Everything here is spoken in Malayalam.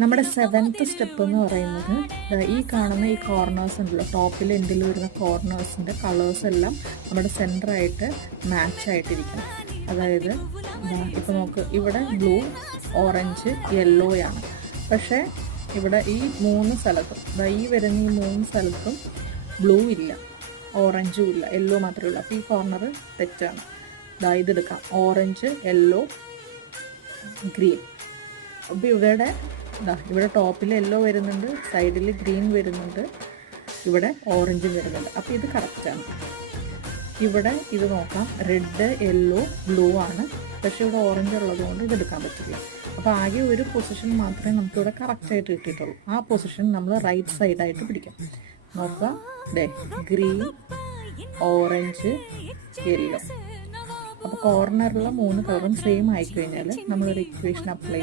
നമ്മുടെ 7th സ്റ്റെപ്പ് എന്ന് പറയുന്നത് ഈ കാണുന്ന ഈ കോർണേഴ്സ് ഉണ്ടല്ലോ, ടോപ്പിൽ എൻഡിൽ വരുന്ന കോർണേഴ്സിൻ്റെ കളേഴ്സ് എല്ലാം നമ്മുടെ സെൻറ്ററായിട്ട് മാച്ച് ആയിട്ടിരിക്കണം. അതായത് ഇപ്പോൾ നമുക്ക് ഇവിടെ ബ്ലൂ, ഓറഞ്ച്, യെല്ലോയാണ്. പക്ഷേ ഇവിടെ ഈ 3 സ്ഥലത്തും, ഈ വരുന്ന ഈ 3 സ്ഥലത്തും ബ്ലൂ ഇല്ല, ഓറഞ്ചും ഇല്ല, യെല്ലോ മാത്രമേ ഉള്ളൂ. അപ്പോൾ ഈ കോർണർ തെറ്റാണ്. ഇതെടുക്കാം, ഓറഞ്ച്, യെല്ലോ, ഗ്രീൻ. അപ്പോൾ ഇവിടെ ടോപ്പിൽ യെല്ലോ വരുന്നുണ്ട്, സൈഡിൽ ഗ്രീൻ വരുന്നുണ്ട്, ഇവിടെ ഓറഞ്ചും വരുന്നുണ്ട്. അപ്പോൾ ഇത് കറക്റ്റാണ്. ഇവിടെ ഇത് നോക്കാം, റെഡ്, യെല്ലോ, ബ്ലൂ ആണ്. പക്ഷേ ഇവിടെ ഓറഞ്ച് ഉള്ളതുകൊണ്ട് ഇതെടുക്കാൻ പറ്റില്ല. അപ്പോൾ ആകെ ഒരു പൊസിഷൻ മാത്രമേ നമുക്കിവിടെ കറക്റ്റായിട്ട് കിട്ടിയിട്ടുള്ളൂ. ആ പൊസിഷൻ നമ്മൾ റൈറ്റ് സൈഡായിട്ട് പിടിക്കാം. നോക്കാം, ഗ്രീൻ, ഓറഞ്ച്, യെല്ലോ. അപ്പോൾ കോർണറിലുള്ള 3 കളറും സെയിം ആയിക്കഴിഞ്ഞാൽ നമ്മളൊരു ഇക്വേഷൻ അപ്ലൈ